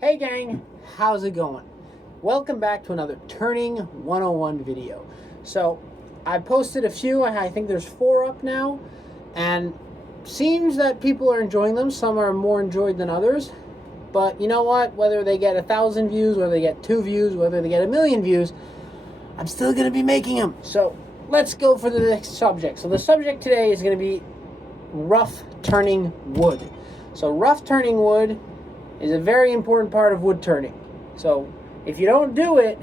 Hey gang, how's it going? Welcome back to another Turning 101 video. So, I posted a few, I think there's 4 up now, and seems that people are enjoying them. Some are more enjoyed than others, but you know what? Whether they get 1,000 views, whether they get 2 views, whether they get 1,000,000 views, I'm still going to be making them. So, let's go for the next subject. So, the subject today is going to be rough turning wood. So, rough turning wood is a very important part of wood turning. So if you don't do it,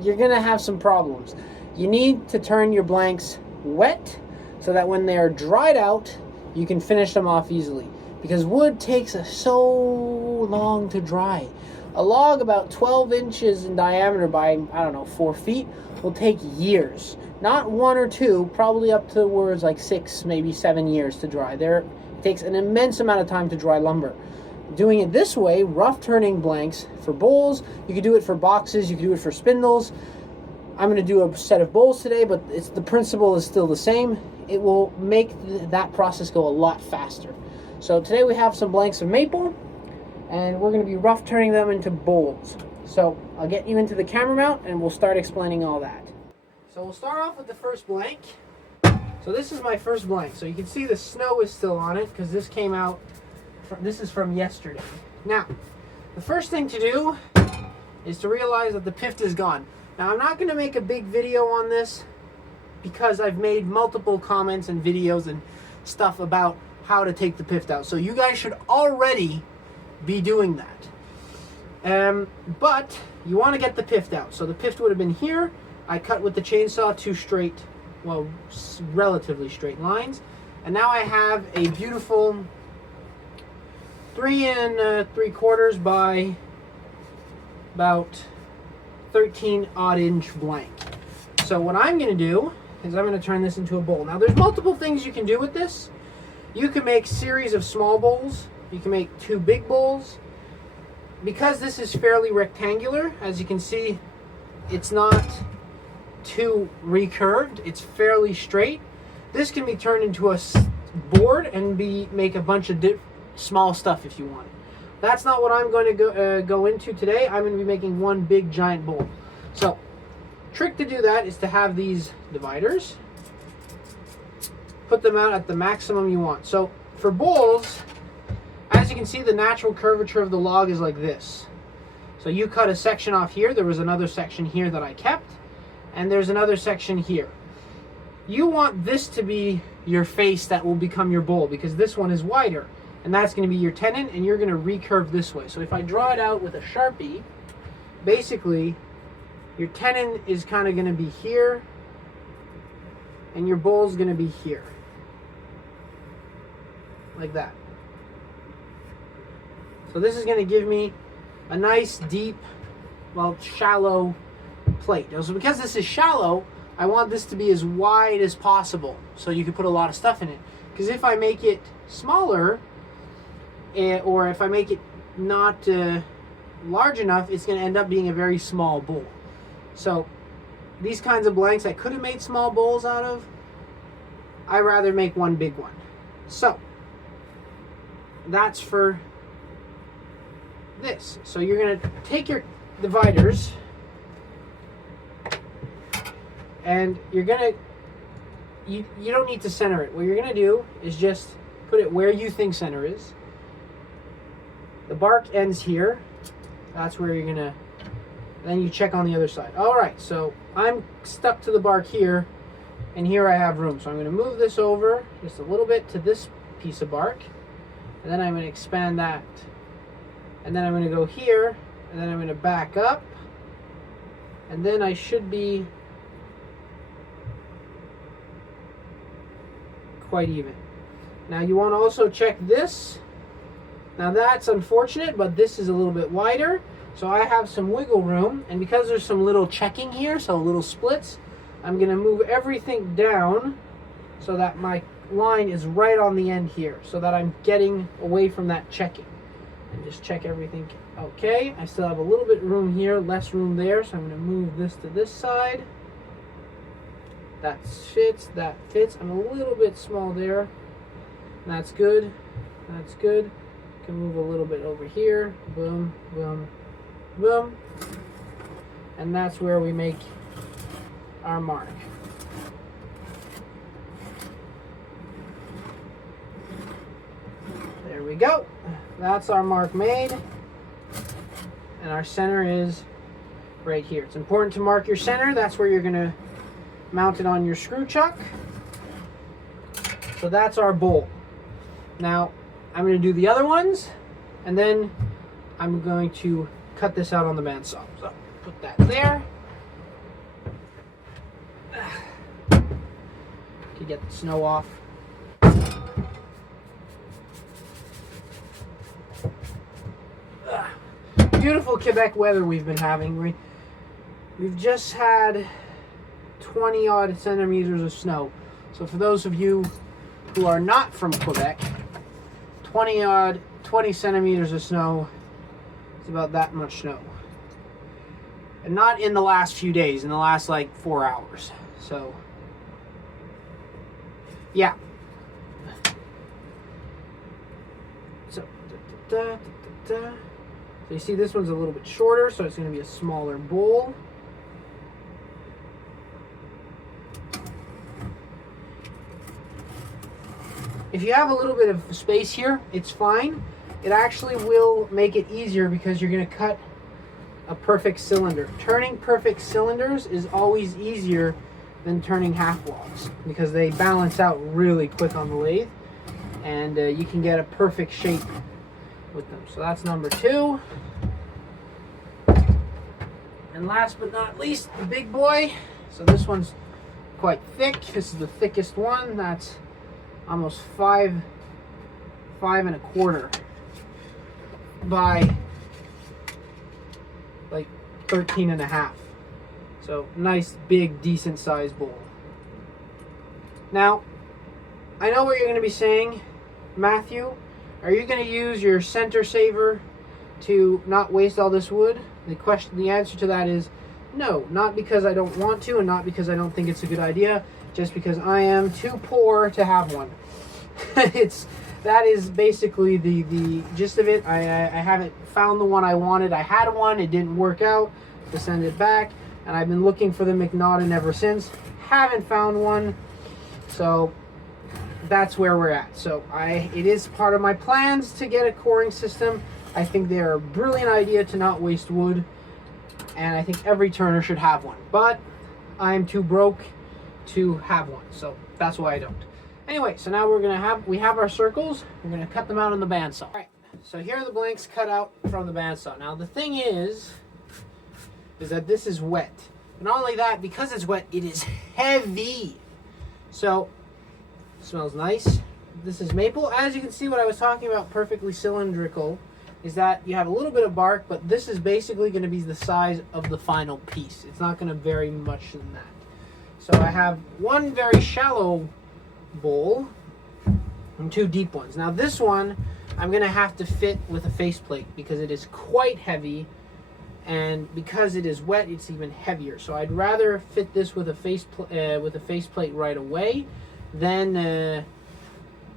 you're going to have some problems. You need to turn your blanks wet so that when they are dried out, you can finish them off easily. Because wood takes so long to dry. A log about 12 inches in diameter by, 4 feet will take years. Not 1 or 2, probably up towards like 6, maybe 7 years to dry. It takes an immense amount of time to dry lumber. Doing it this way, rough turning blanks for bowls, you can do it for boxes, you can do it for spindles. I'm going to do a set of bowls today, but the principle is still the same. It will make that process go a lot faster. So today we have some blanks of maple, and we're going to be rough turning them into bowls. So I'll get you into the camera mount, and we'll start explaining all that. So we'll start off with the first blank. So this is my first blank. So you can see the snow is still on it, because this came out. This is from yesterday. Now, the first thing to do is to realize that the pift is gone. Now, I'm not going to make a big video on this because I've made multiple comments and videos and stuff about how to take the pift out. So you guys should already be doing that. But you want to get the pift out. So the pift would have been here. I cut with the chainsaw 2 straight, well, relatively straight lines. And now I have a beautiful 3 3/4 by about 13 odd inch blank. So what I'm going to do is I'm going to turn this into a bowl. Now there's multiple things you can do with this. You can make series of small bowls. You can make 2 big bowls. Because this is fairly rectangular, as you can see, it's not too recurved. It's fairly straight. This can be turned into a board and make a bunch of small stuff if you want it. That's not what I'm going to go into today. I'm going to be making one big giant bowl. So, trick to do that is to have these dividers. Put them out at the maximum you want. So, for bowls, as you can see, the natural curvature of the log is like this. So you cut a section off here. There was another section here that I kept. And there's another section here. You want this to be your face that will become your bowl because this one is wider. And that's going to be your tenon, and you're going to recurve this way. So if I draw it out with a Sharpie, basically, your tenon is kind of going to be here, and your bowl is going to be here. Like that. So this is going to give me a nice, deep, well, shallow plate. So because this is shallow, I want this to be as wide as possible, so you can put a lot of stuff in it. Because if I make it smaller, or if I make it not large enough, it's going to end up being a very small bowl. So these kinds of blanks I could have made small bowls out of. I rather make one big one. So that's for this. So you're going to take your dividers and you're going to, you don't need to center it. What you're going to do is just put it where you think center is. The bark ends here. That's where you're gonna, then you check on the other side. All right, so I'm stuck to the bark here, and here I have room. So I'm gonna move this over just a little bit to this piece of bark, and then I'm gonna expand that. And then I'm gonna go here, and then I'm gonna back up, and then I should be quite even. Now you wanna also check this. Now that's unfortunate, but this is a little bit wider, so I have some wiggle room, and because there's some little checking here, so little splits, I'm going to move everything down so that my line is right on the end here, so that I'm getting away from that checking. And just check everything. Okay, I still have a little bit of room here, less room there, so I'm going to move this to this side. That fits, that fits. I'm a little bit small there. That's good, that's good. Can move a little bit over here. Boom, boom, boom. And that's where we make our mark. There we go. That's our mark made. And our center is right here. It's important to mark your center. That's where you're going to mount it on your screw chuck. So that's our bowl. Now, I'm going to do the other ones, and then I'm going to cut this out on the bandsaw. So, put that there. To get the snow off. Beautiful Quebec weather we've been having. We've just had 20 odd centimeters of snow. So for those of you who are not from Quebec, 20 centimeters of snow is about that much snow. And not in the last few days, in the last like 4 hours. So yeah. So so you see this one's a little bit shorter, so it's going to be a smaller bowl. If you have a little bit of space here, it's fine. It actually will make it easier because you're going to cut a perfect cylinder. Turning perfect cylinders is always easier than turning half walls because they balance out really quick on the lathe, and you can get a perfect shape with them. So that's number 2. And last but not least, the big boy. So this one's quite thick. This is the thickest one. That's almost 5 1/4 by like 13 1/2. So nice, big, decent sized bowl. Now, I know what you're going to be saying, Matthew. Are you going to use your center saver to not waste all this wood? The answer to that is no, not because I don't want to and not because I don't think it's a good idea, just because I am too poor to have one. That is basically the gist of it. I haven't found the one I wanted. I had one, it didn't work out, to send it back, and I've been looking for the McNaughton ever since. Haven't found one, so that's where we're at. So it is part of my plans to get a coring system. I think they're a brilliant idea to not waste wood, and I think every turner should have one. But I am too broke to have one, so that's why I don't. Anyway, so now we have our circles. We're gonna cut them out on the bandsaw. All right, so here are the blanks cut out from the bandsaw. Now the thing is that this is wet. And not only that, because it's wet, it is heavy. So it smells nice. This is maple. As you can see, what I was talking about, perfectly cylindrical, is that you have a little bit of bark, but this is basically going to be the size of the final piece. It's not going to vary much than that. So I have one very shallow bowl and 2 deep ones. Now this one I'm going to have to fit with a faceplate because it is quite heavy, and because it is wet, it's even heavier. So I'd rather fit this with a faceplate right away than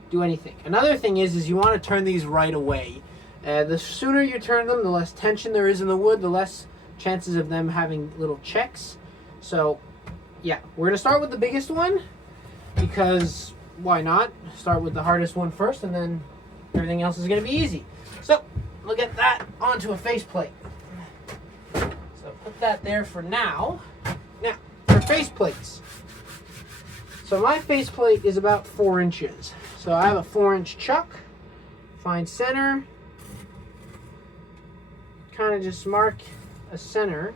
do anything. Another thing is you want to turn these right away. The sooner you turn them, the less tension there is in the wood, the less chances of them having little checks. So yeah, we're going to start with the biggest one because why not? Start with the hardest one first, and then everything else is going to be easy. So we'll get that onto a faceplate. So put that there for now. Now, for faceplates. So my faceplate is about 4 inches. So I have a 4-inch chuck. Find center. Kind of just mark a center.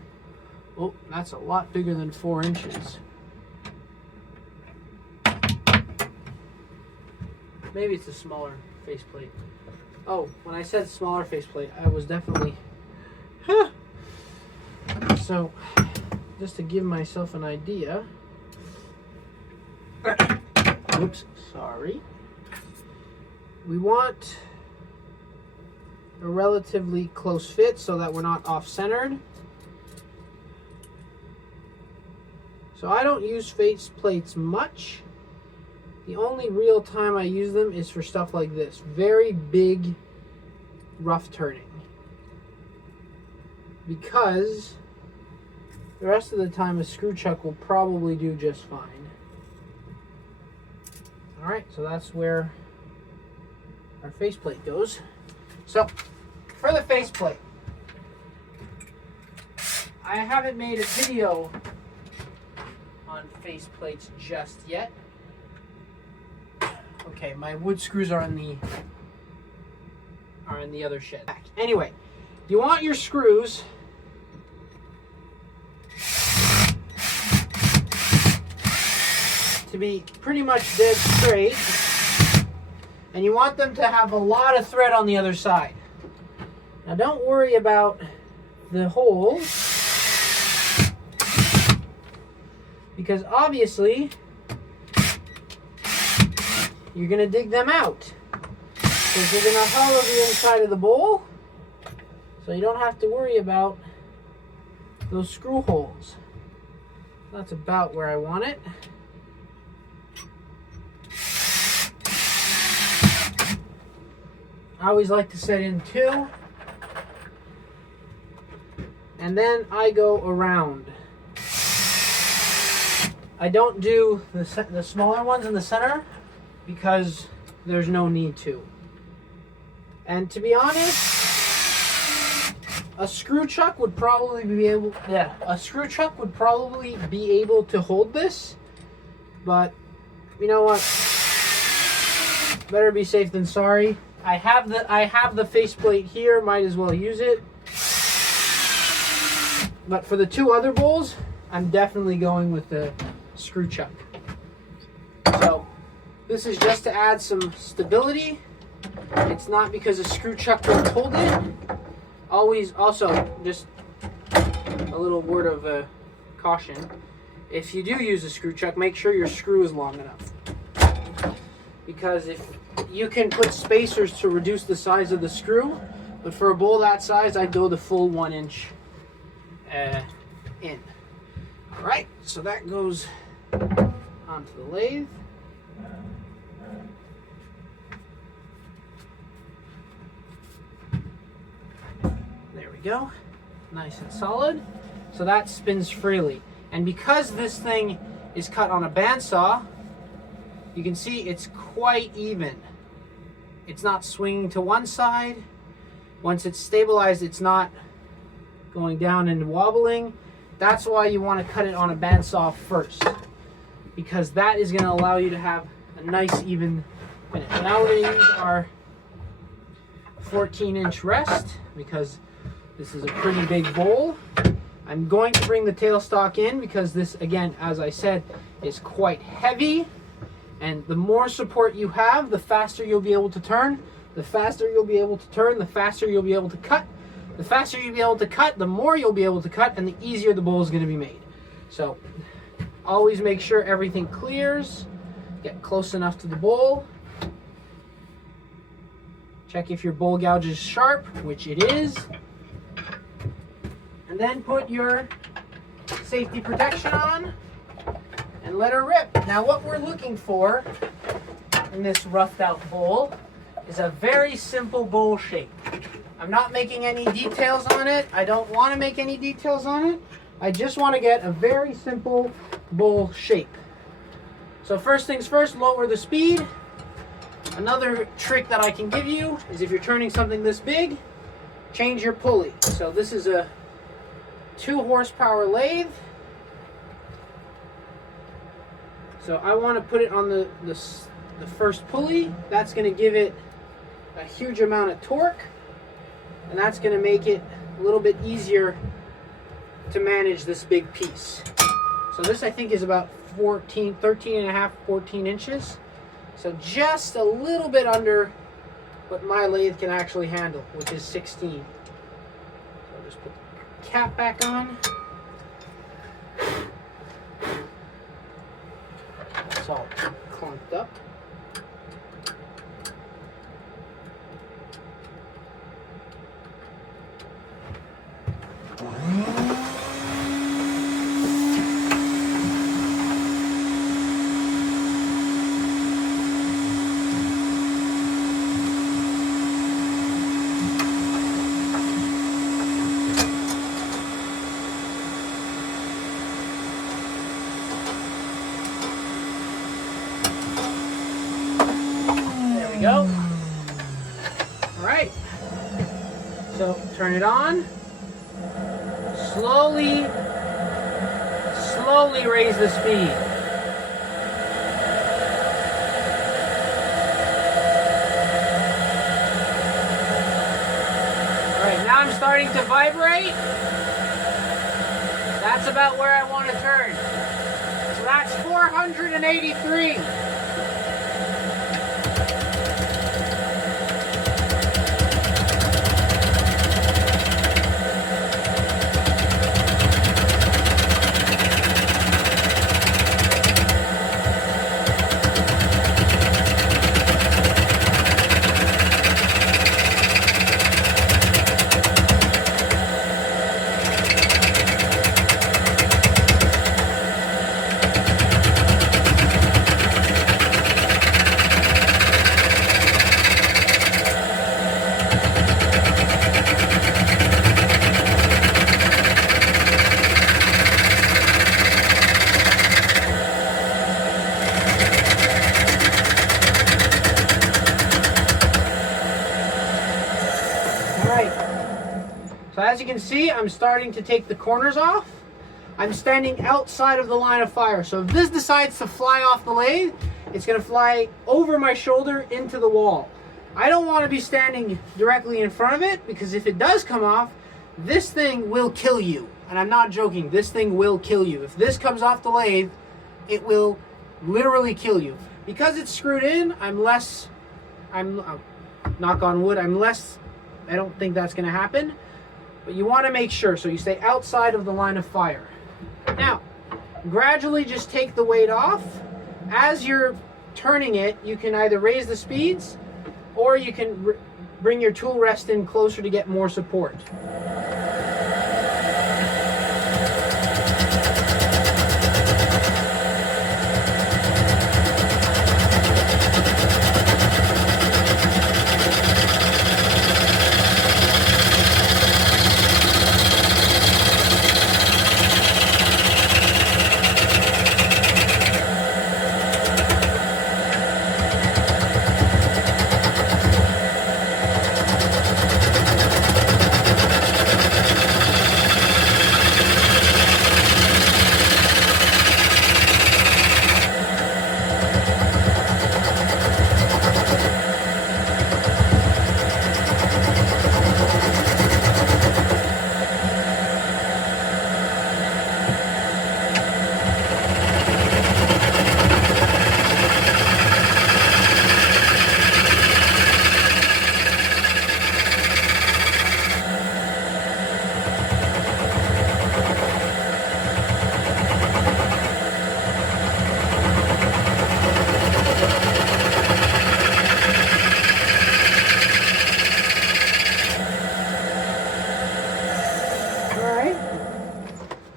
Oh, that's a lot bigger than 4 inches. Maybe it's a smaller faceplate. Oh, when I said smaller faceplate, I was definitely... Huh. So, just to give myself an idea... Oops, sorry. We want a relatively close fit so that we're not off-centered. So I don't use faceplates much. The only real time I use them is for stuff like this. Very big rough turning, because the rest of the time a screw chuck will probably do just fine. Alright, so that's where our faceplate goes. So, for the faceplate, I haven't made a video on faceplates just yet. Okay, my wood screws are in the other shed. Anyway, you want your screws to be pretty much dead straight, and you want them to have a lot of thread on the other side. Now don't worry about the holes, because obviously you're going to dig them out, because you're going to hollow the inside of the bowl, so you don't have to worry about those screw holes. That's about where I want it. I always like to set in 2, and then I go around. I don't do the smaller ones in the center because there's no need to. And to be honest, a screw chuck would probably be able to hold this, but you know what? Better be safe than sorry. I have the faceplate here, might as well use it. But for the 2 other bowls, I'm definitely going with the screw chuck. So this is just to add some stability. It's not because a screw chuck won't hold it. Also, just a little word of caution. If you do use a screw chuck, make sure your screw is long enough. Because if you can put spacers to reduce the size of the screw, but for a bowl that size, I'd go the full 1 inch in. All right, so that goes onto the lathe. There we go, nice and solid. So that spins freely. And because this thing is cut on a bandsaw, you can see it's quite even. It's not swinging to one side. Once it's stabilized, it's not going down and wobbling. That's why you want to cut it on a bandsaw first, because that is going to allow you to have a nice even finish. Now we're going to use our 14-inch rest, because this is a pretty big bowl. I'm going to bring the tailstock in because this, again, as I said, is quite heavy. And the more support you have, the faster you'll be able to turn. The faster you'll be able to turn, the faster you'll be able to cut. The faster you'll be able to cut, the more you'll be able to cut, and the easier the bowl is going to be made. So always make sure everything clears. Get close enough to the bowl. Check if your bowl gouge is sharp, which it is. And then put your safety protection on and let her rip. Now what we're looking for in this roughed out bowl is a very simple bowl shape. I'm not making any details on it. I don't want to make any details on it. I just want to get a very simple bowl shape. So first things first, lower the speed. Another trick that I can give you is if you're turning something this big, change your pulley. So this is a 2 horsepower lathe. So I want to put it on the first pulley. That's going to give it a huge amount of torque, and that's going to make it a little bit easier to manage this big piece. So this, I think, is about 13 and a half, 14 inches. So just a little bit under what my lathe can actually handle, which is 16. So I'll just put the cap back on. It's all clunked up. we go. All right. So turn it on. Slowly raise the speed. All right, now I'm starting to vibrate. That's about where I want to turn. So that's 483. So as you can see, I'm starting to take the corners off. I'm standing outside of the line of fire. So if this decides to fly off the lathe, it's going to fly over my shoulder into the wall. I don't want to be standing directly in front of it, because if it does come off, this thing will kill you. And I'm not joking, this thing will kill you. If this comes off the lathe, it will literally kill you. Because it's screwed in, knock on wood, I don't think that's going to happen. But you want to make sure, so you stay outside of the line of fire. Now, gradually just take the weight off. As you're turning it, you can either raise the speeds, or you can bring your tool rest in closer to get more support.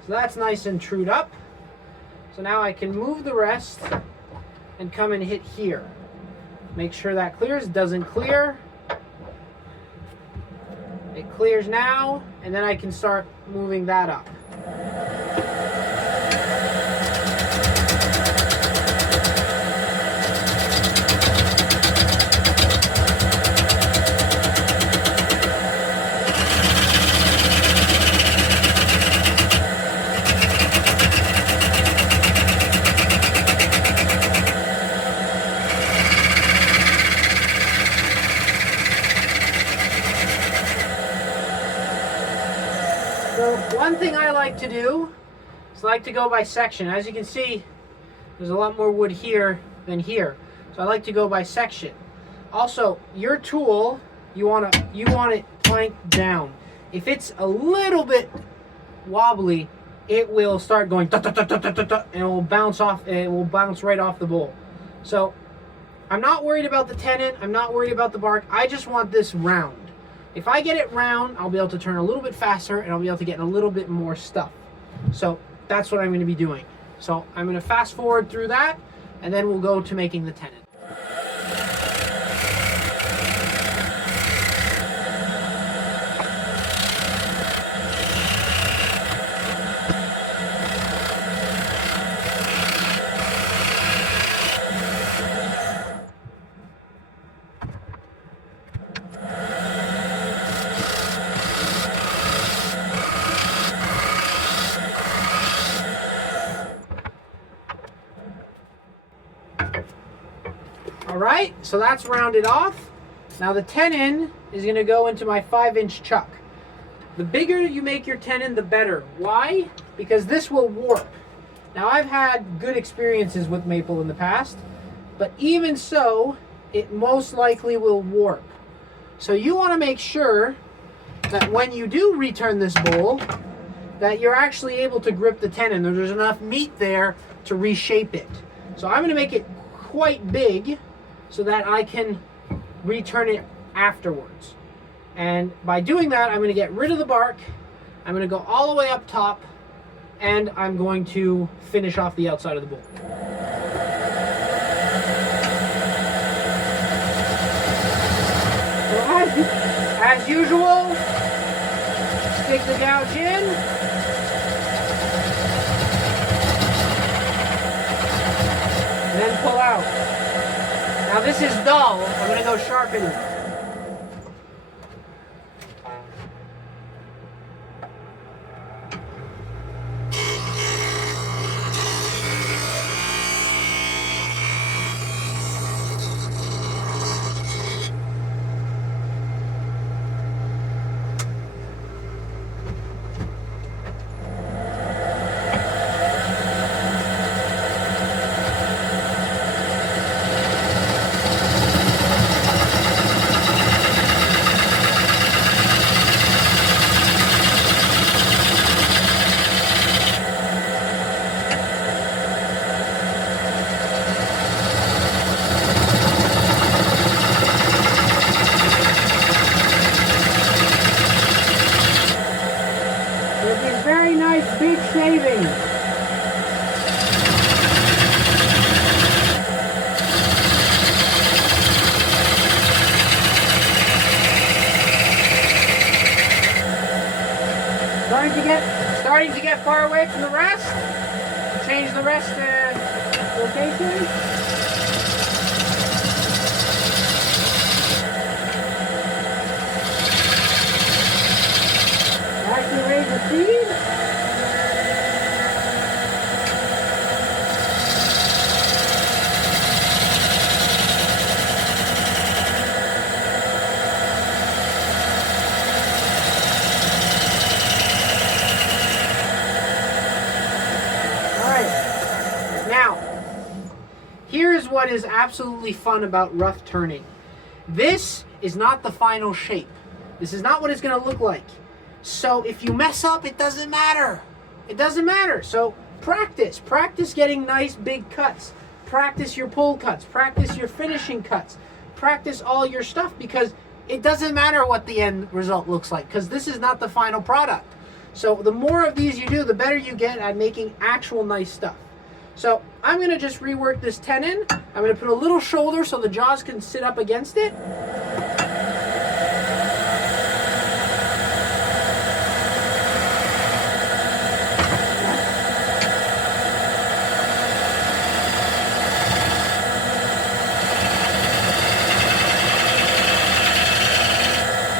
So that's nice and trued up. So now I can move the rest and come and hit here. Make sure that clears. Doesn't clear. It clears now, and then I can start moving that up. So one thing I like to do is I like to go by section. As you can see, there's a lot more wood here than here. So I like to go by section. Also, your tool, you want it planked down. If it's a little bit wobbly, it will start going and it will bounce off. It will bounce right off the bowl. So I'm not worried about the tenon. I'm not worried about the bark. I just want this round. If I get it round, I'll be able to turn a little bit faster, and I'll be able to get a little bit more stuff. So that's what I'm going to be doing. So I'm going to fast forward through that, and then we'll go to making the tenon. All right, so that's rounded off. Now the tenon is going to go into my 5-inch chuck. The bigger you make your tenon, the better. Why? Because this will warp. Now I've had good experiences with maple in the past, but even so, it most likely will warp. So you want to make sure that when you do return this bowl, that you're actually able to grip the tenon. There's enough meat there to reshape it. So I'm going to make it quite big so that I can return it afterwards. And by doing that, I'm going to get rid of the bark. I'm going to go all the way up top, and I'm going to finish off the outside of the bowl. So as usual, stick the gouge in. And then pull out. Now this is dull. I'm going to go sharpen it. Very nice big shaving. Starting to get far away from the rest. Change the rest location. Actually raise the speed. Here's what is absolutely fun about rough turning. This is not the final shape. This is not what it's going to look like. So if you mess up, it doesn't matter. It doesn't matter. So practice. Practice getting nice big cuts. Practice your pull cuts. Practice your finishing cuts. Practice all your stuff, because it doesn't matter what the end result looks like, because this is not the final product. So the more of these you do, the better you get at making actual nice stuff. So I'm going to just rework this tenon. I'm going to put a little shoulder so the jaws can sit up against it.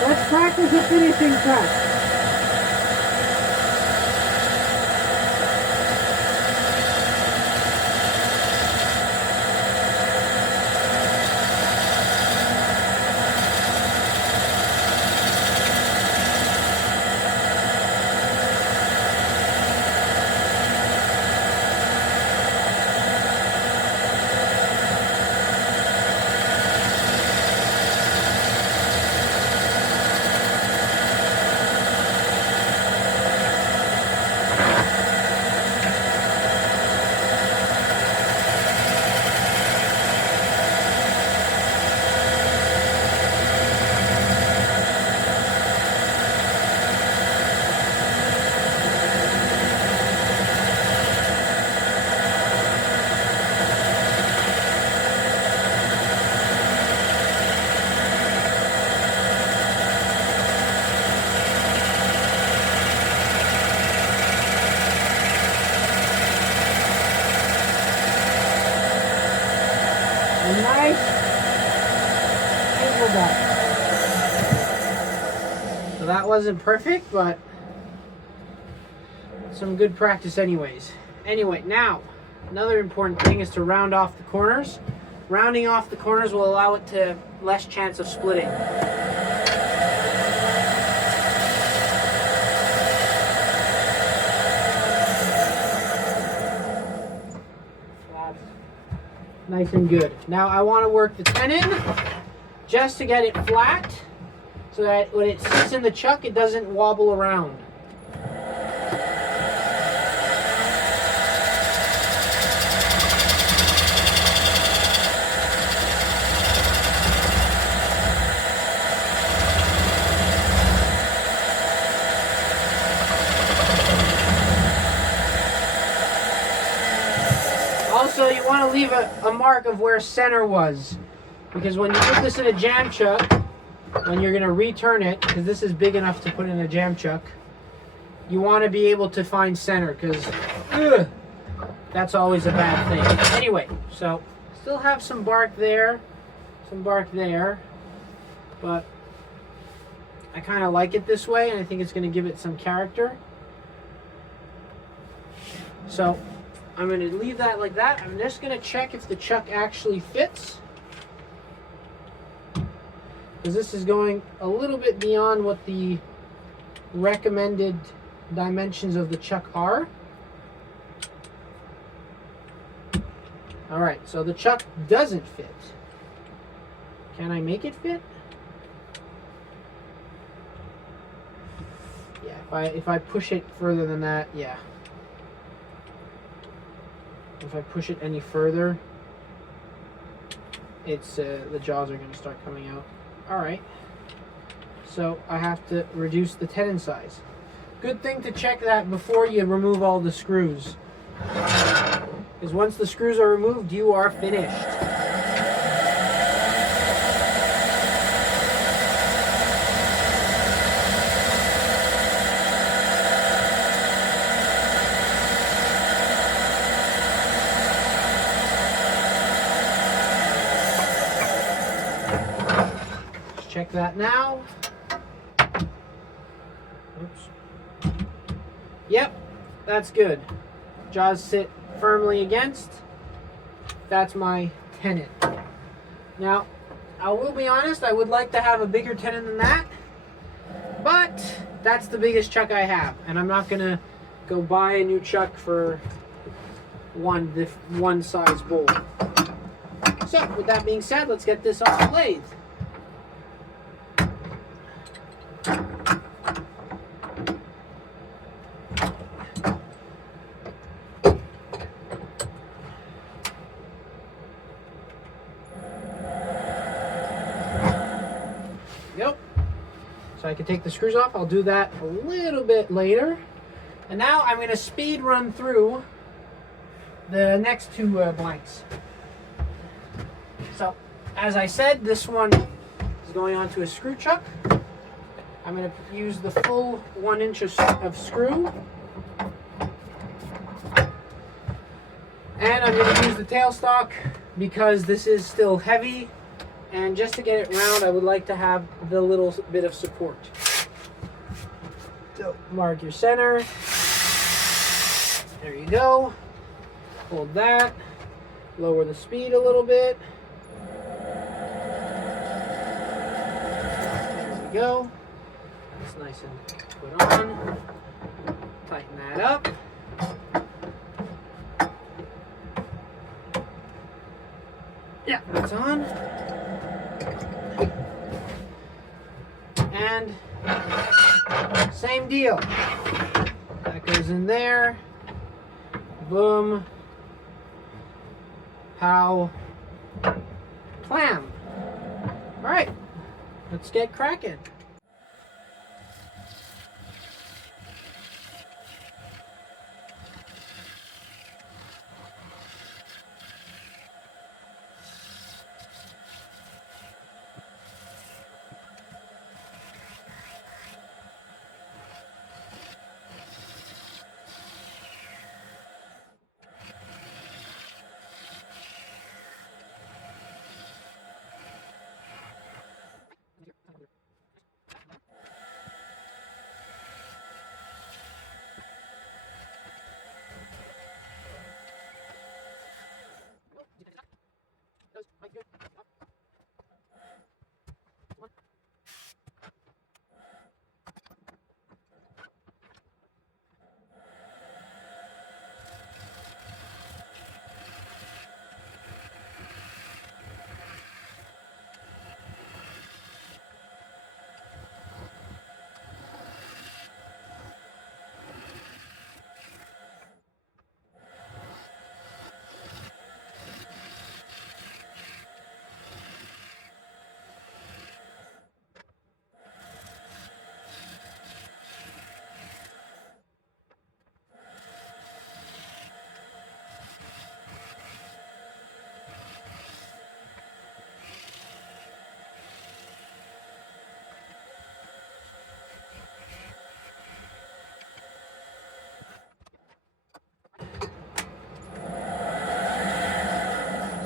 Let's practice the finishing cut. Nice angle back. So that wasn't perfect, but some good practice anyways. Anyway, now, another important thing is to round off the corners. rounding off the corners will allow it to less chance of splitting. Nice and good. Now I want to work the tenon just to get it flat so that when it sits in the chuck it doesn't wobble around. Also, you want to leave a mark of where center was, because when you put this in a jam chuck, when you're going to return it, because this is big enough to put in a jam chuck, you want to be able to find center, because that's always a bad thing. Anyway, so still have some bark there, but I kind of like it this way, and I think it's going to give it some character. So I'm going to leave that like that. I'm just going to check if the chuck actually fits, because this is going a little bit beyond what the recommended dimensions of the chuck are. Alright, so the chuck doesn't fit. Can I make it fit? Yeah, if I push it further than that, yeah. If I push it any further, it's the jaws are going to start coming out. Alright, so I have to reduce the tenon size. Good thing to check that before you remove all the screws, because once the screws are removed, you are finished. Check that now. Oops. Yep, that's good. Jaws sit firmly against. That's my tenon. Now, I will be honest, I would like to have a bigger tenon than that, but that's the biggest chuck I have, and I'm not gonna go buy a new chuck for one size bowl. So, with that being said, let's get this off the lathe. Yep. So I can take the screws off. I'll do that a little bit later. And now I'm going to speed run through the next two blanks. So, as I said, this one is going onto a screw chuck. I'm going to use the full 1 inch of screw. And I'm going to use the tailstock because this is still heavy. And just to get it round, I would like to have the little bit of support. So, mark your center. There you go. Hold that. Lower the speed a little bit. There we go. That's nice and put on. Tighten that up. Yeah, that's on. And same deal. That goes in there. Boom. Pow. Clam. All right, let's get cracking.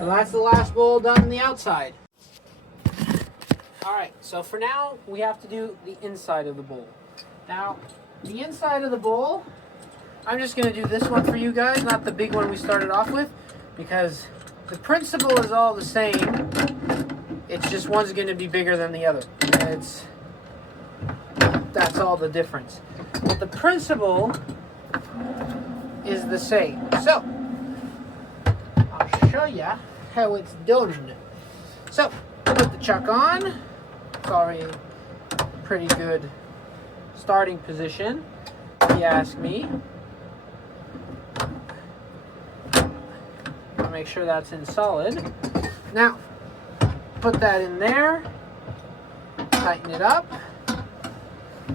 So that's the last bowl done on the outside. Alright, so for now, we have to do the inside of the bowl. Now, the inside of the bowl, I'm just going to do this one for you guys, not the big one we started off with, because the principle is all the same. It's just one's going to be bigger than the other. That's all the difference. But the principle is the same. So, I'll show you how it's done. So, put the chuck on. It's already a pretty good starting position, if you ask me. I'll make sure that's in solid. Now, put that in there. Tighten it up.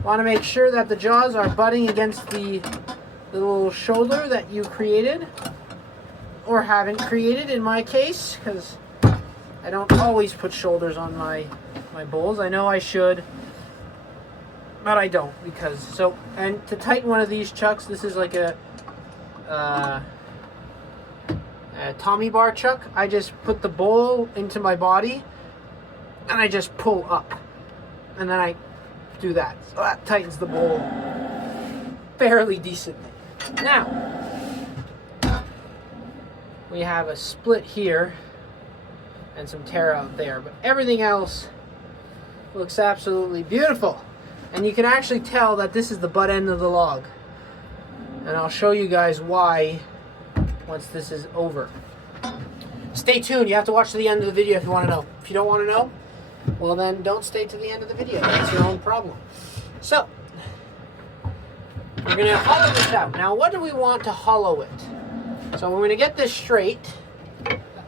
Want to make sure that the jaws are butting against the little shoulder that you created, or haven't created in my case, because I don't always put shoulders on my bowls. I know I should, but I don't, because and to tighten one of these chucks, this is like a Tommy bar chuck. I just put the bowl into my body and I just pull up, and then I do that. So that tightens the bowl fairly decently. Now, we have a split here and some tear out there, but everything else looks absolutely beautiful. And you can actually tell that this is the butt end of the log. And I'll show you guys why once this is over. Stay tuned. You have to watch to the end of the video if you want to know. If you don't want to know, well then don't stay to the end of the video. That's your own problem. So, we're going to hollow this out. Now, what do we want to hollow it? So we're going to get this straight.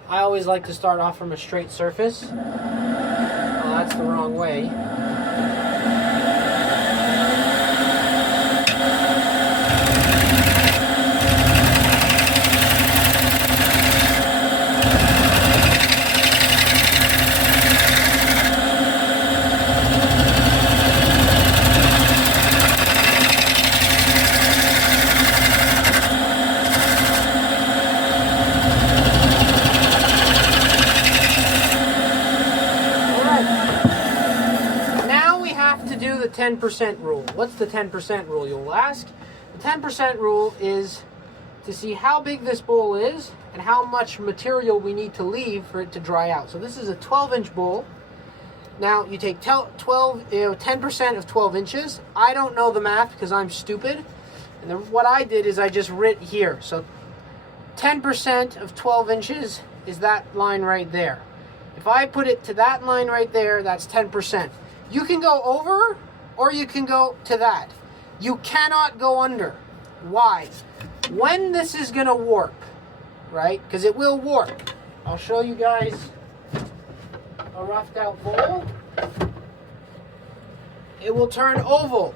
I always like to start off from a straight surface. Oh, that's the wrong way. The 10% rule. What's the 10% rule, you'll ask? The 10% rule is to see how big this bowl is and how much material we need to leave for it to dry out. So this is a 12-inch bowl. Now you take 10% of 12 inches. I don't know the math because I'm stupid. And then what I did is I just writ here. So 10% of 12 inches is that line right there. If I put it to that line right there, that's 10%. You can go over or you can go to that. You cannot go under. Why? When this is going to warp, right? Because it will warp. I'll show you guys a roughed out bowl. It will turn oval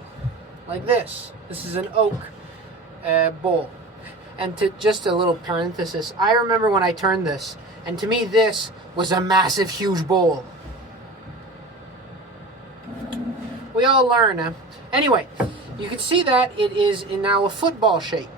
like this. This is an oak bowl. And to just a little parenthesis, I remember when I turned this, and to me this was a massive, huge bowl. We all learn. Anyway, you can see that it is in now a football shape.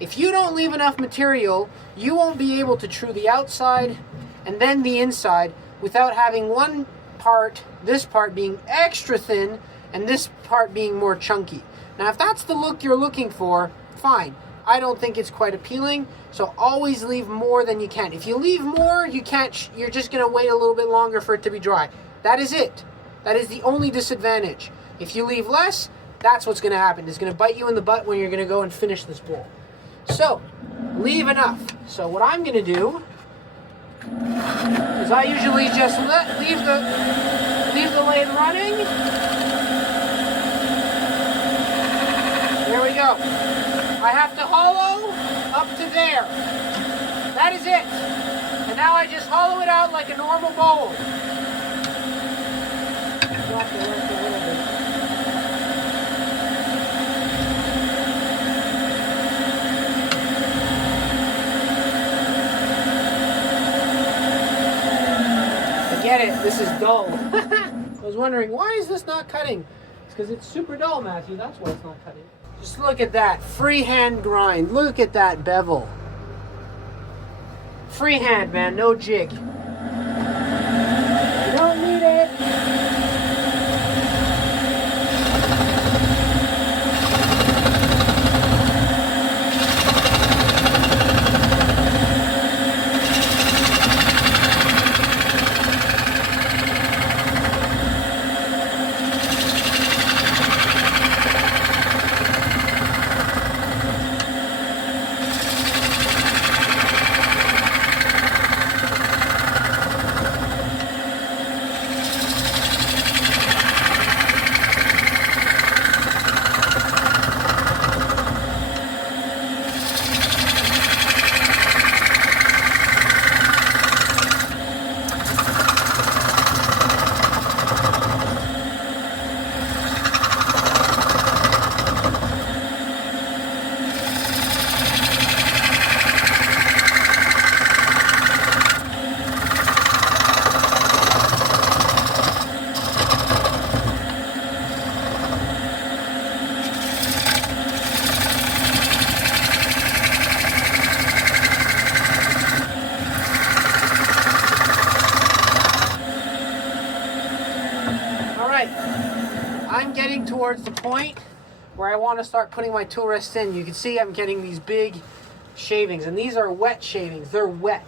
If you don't leave enough material, you won't be able to true the outside and then the inside without having one part, this part being extra thin and this part being more chunky. Now, if that's the look you're looking for, fine. I don't think it's quite appealing, so always leave more than you can. If you leave more, you're just going to wait a little bit longer for it to be dry. That is it. That is the only disadvantage. If you leave less, that's what's going to happen. It's going to bite you in the butt when you're going to go and finish this bowl. So, leave enough. So what I'm going to do is I usually just leave the lathe running. There we go. I have to hollow up to there. That is it. And now I just hollow it out like a normal bowl. Forget it, this is dull. I was wondering, why is this not cutting? It's because it's super dull, Matthew. That's why it's not cutting. Just look at that freehand grind. Look at that bevel. Freehand, man, no jig. You don't need it. I'm getting towards the point where I want to start putting my tool rest in. You can see I'm getting these big shavings, and these are wet shavings. They're wet,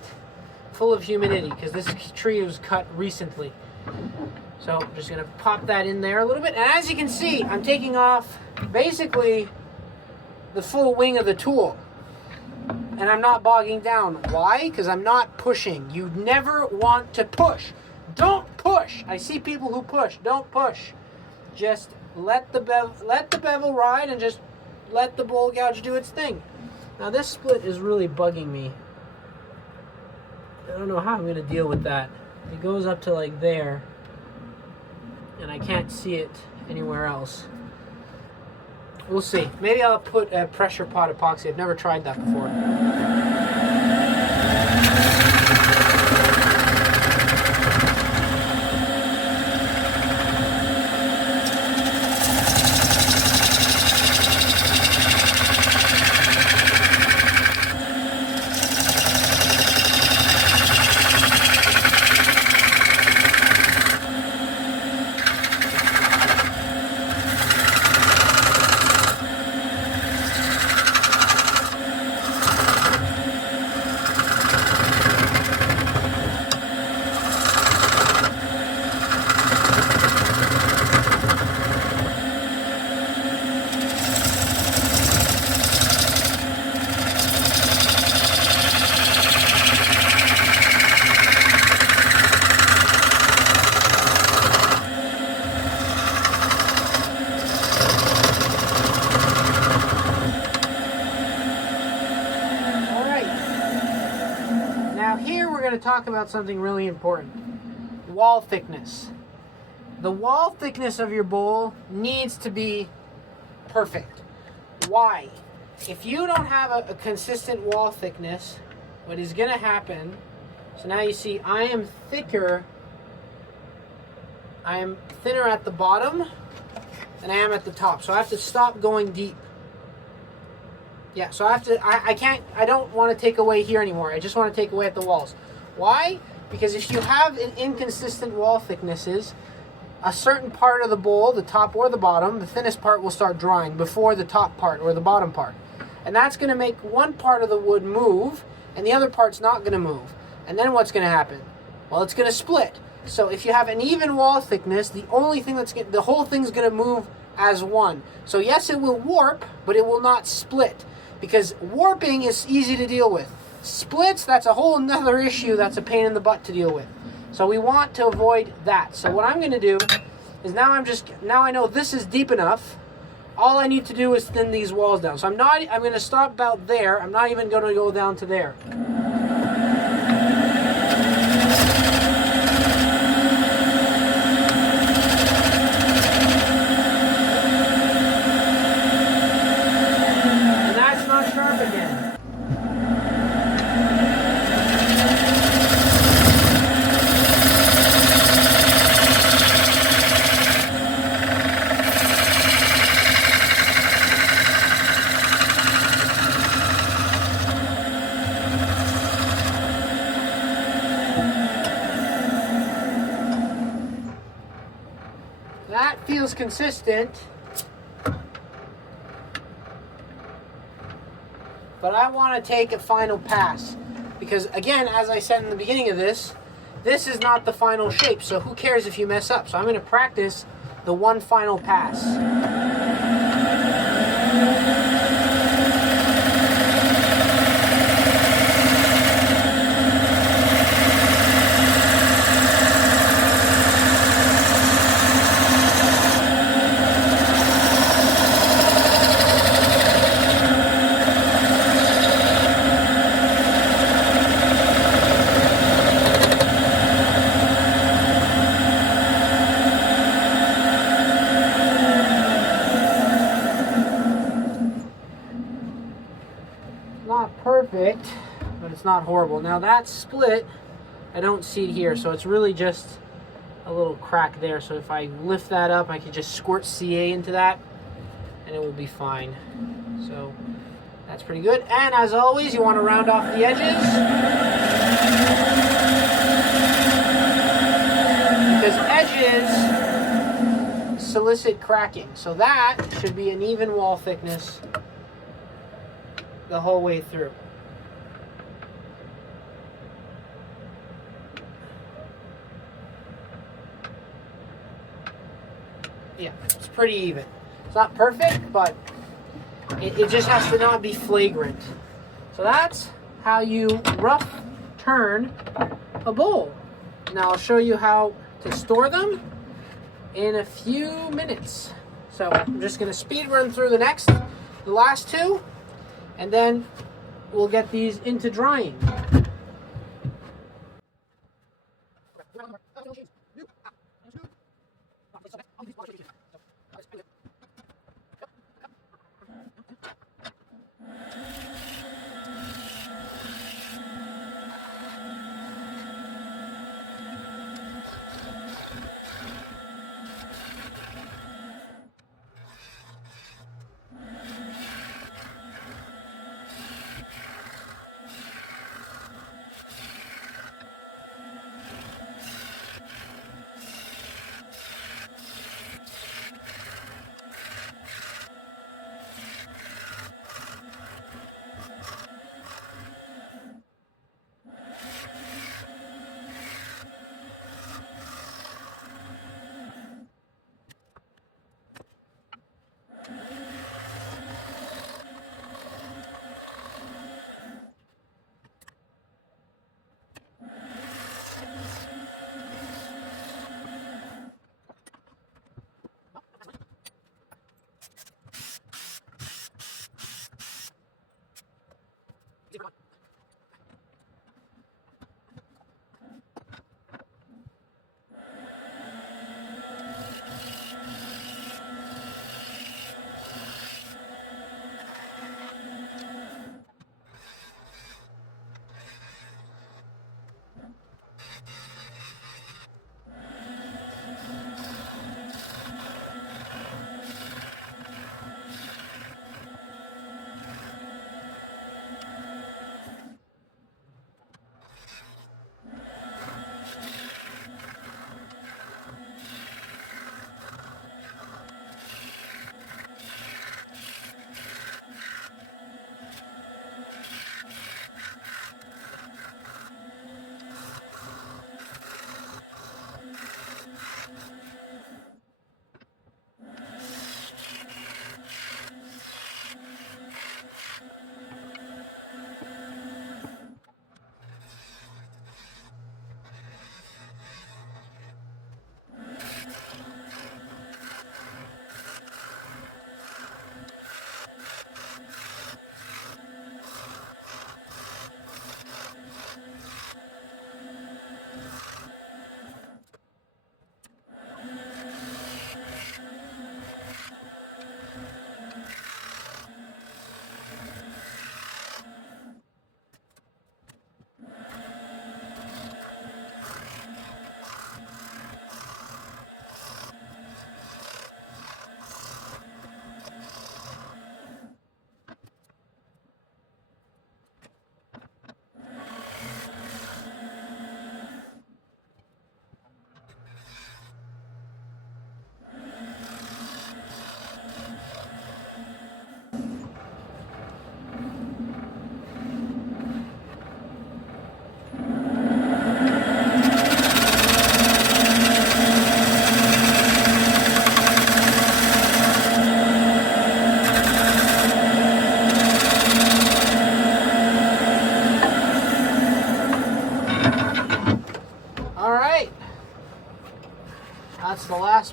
full of humidity, because this tree was cut recently. So I'm just going to pop that in there a little bit. And as you can see, I'm taking off basically the full wing of the tool. And I'm not bogging down. Why? Because I'm not pushing. You never want to push. Don't push. I see people who push. Don't push. Just let the bevel ride, and just let the bowl gouge do its thing. Now this split is really bugging me. I don't know how I'm going to deal with that. It goes up to like there, and I can't see it anywhere else. We'll see. Maybe I'll put a pressure pot epoxy. I've never tried that before. To talk about something really important. Wall thickness. The wall thickness of your bowl needs to be perfect. Why? If you don't have a consistent wall thickness, what is going to happen, so now you see I am thicker, I am thinner at the bottom than I am at the top, so I have to stop going deep. Yeah, so I don't want to take away here anymore. I just want to take away at the walls. Why? Because if you have an inconsistent wall thicknesses, a certain part of the bowl, the top or the bottom, the thinnest part will start drying before the top part or the bottom part. And that's going to make one part of the wood move, and the other part's not going to move. And then what's going to happen? Well, it's going to split. So if you have an even wall thickness, the whole thing's going to move as one. So yes, it will warp, but it will not split, because warping is easy to deal with. Splits, that's a whole nother issue. That's a pain in the butt to deal with. So we want to avoid that. So what I'm going to do is now I know this is deep enough. All I need to do is thin these walls down. So I'm going to stop about there. I'm not even going to go down to there. And that's not sharp again. feels consistent. But I want to take a final pass. Because again, as I said in the beginning of this is not the final shape. So who cares if you mess up? So I'm going to practice the one final pass. Not perfect, but it's not horrible. Now that split, I don't see it here, so it's really just a little crack there. So if I lift that up, I can just squirt CA into that, and it will be fine. So that's pretty good. And as always, you want to round off the edges, because edges solicit cracking. So that should be an even wall thickness the whole way through. Yeah, it's pretty even. It's not perfect, but it just has to not be flagrant. So that's how you rough turn a bowl. Now I'll show you how to store them in a few minutes. So I'm just going to speed run through the last two, and then we'll get these into drying.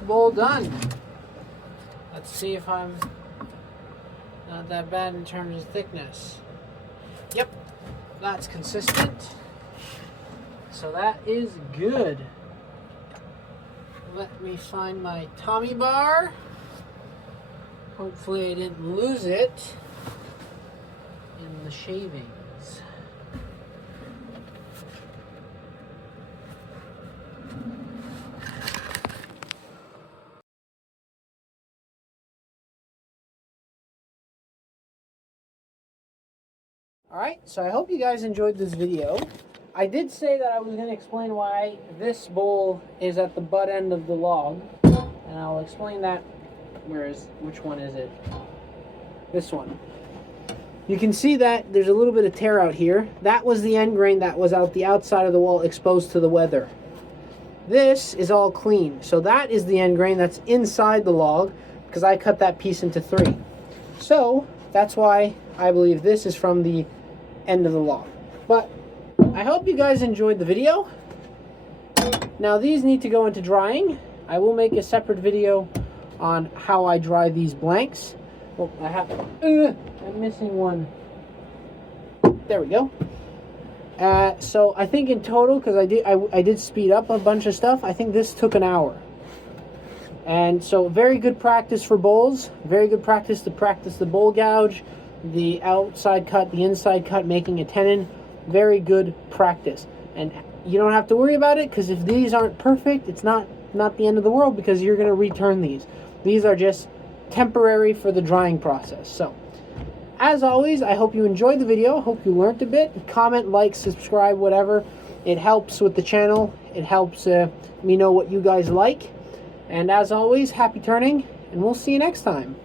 first bowl done. Let's see if I'm not that bad in terms of thickness. Yep, that's consistent. So that is good. Let me find my Tommy bar. Hopefully I didn't lose it in the shavings. Alright, so I hope you guys enjoyed this video. I did say that I was going to explain why this bowl is at the butt end of the log, and I'll explain that. Which one is it? This one. You can see that there's a little bit of tear out here. That was the end grain that was out the outside of the wall exposed to the weather. This is all clean. So that is the end grain that's inside the log, because I cut that piece into 3. So that's why I believe this is from the end of the log. But I hope you guys enjoyed the video. Now these need to go into drying. I will make a separate video on how I dry these blanks. Oh, I'm missing one. There we go. So I think in total, because I did speed up a bunch of stuff, I think this took an hour. And so very good practice for bowls. Very good practice to practice the bowl gouge, the outside cut, the inside cut, making a tenon. Very good practice. And you don't have to worry about it, because if these aren't perfect, it's not the end of the world, because you're going to return these. These are just temporary for the drying process. So, as always, I hope you enjoyed the video. Hope you learned a bit. Comment, like, subscribe, whatever. It helps with the channel. It helps me know what you guys like. And as always, happy turning, and we'll see you next time.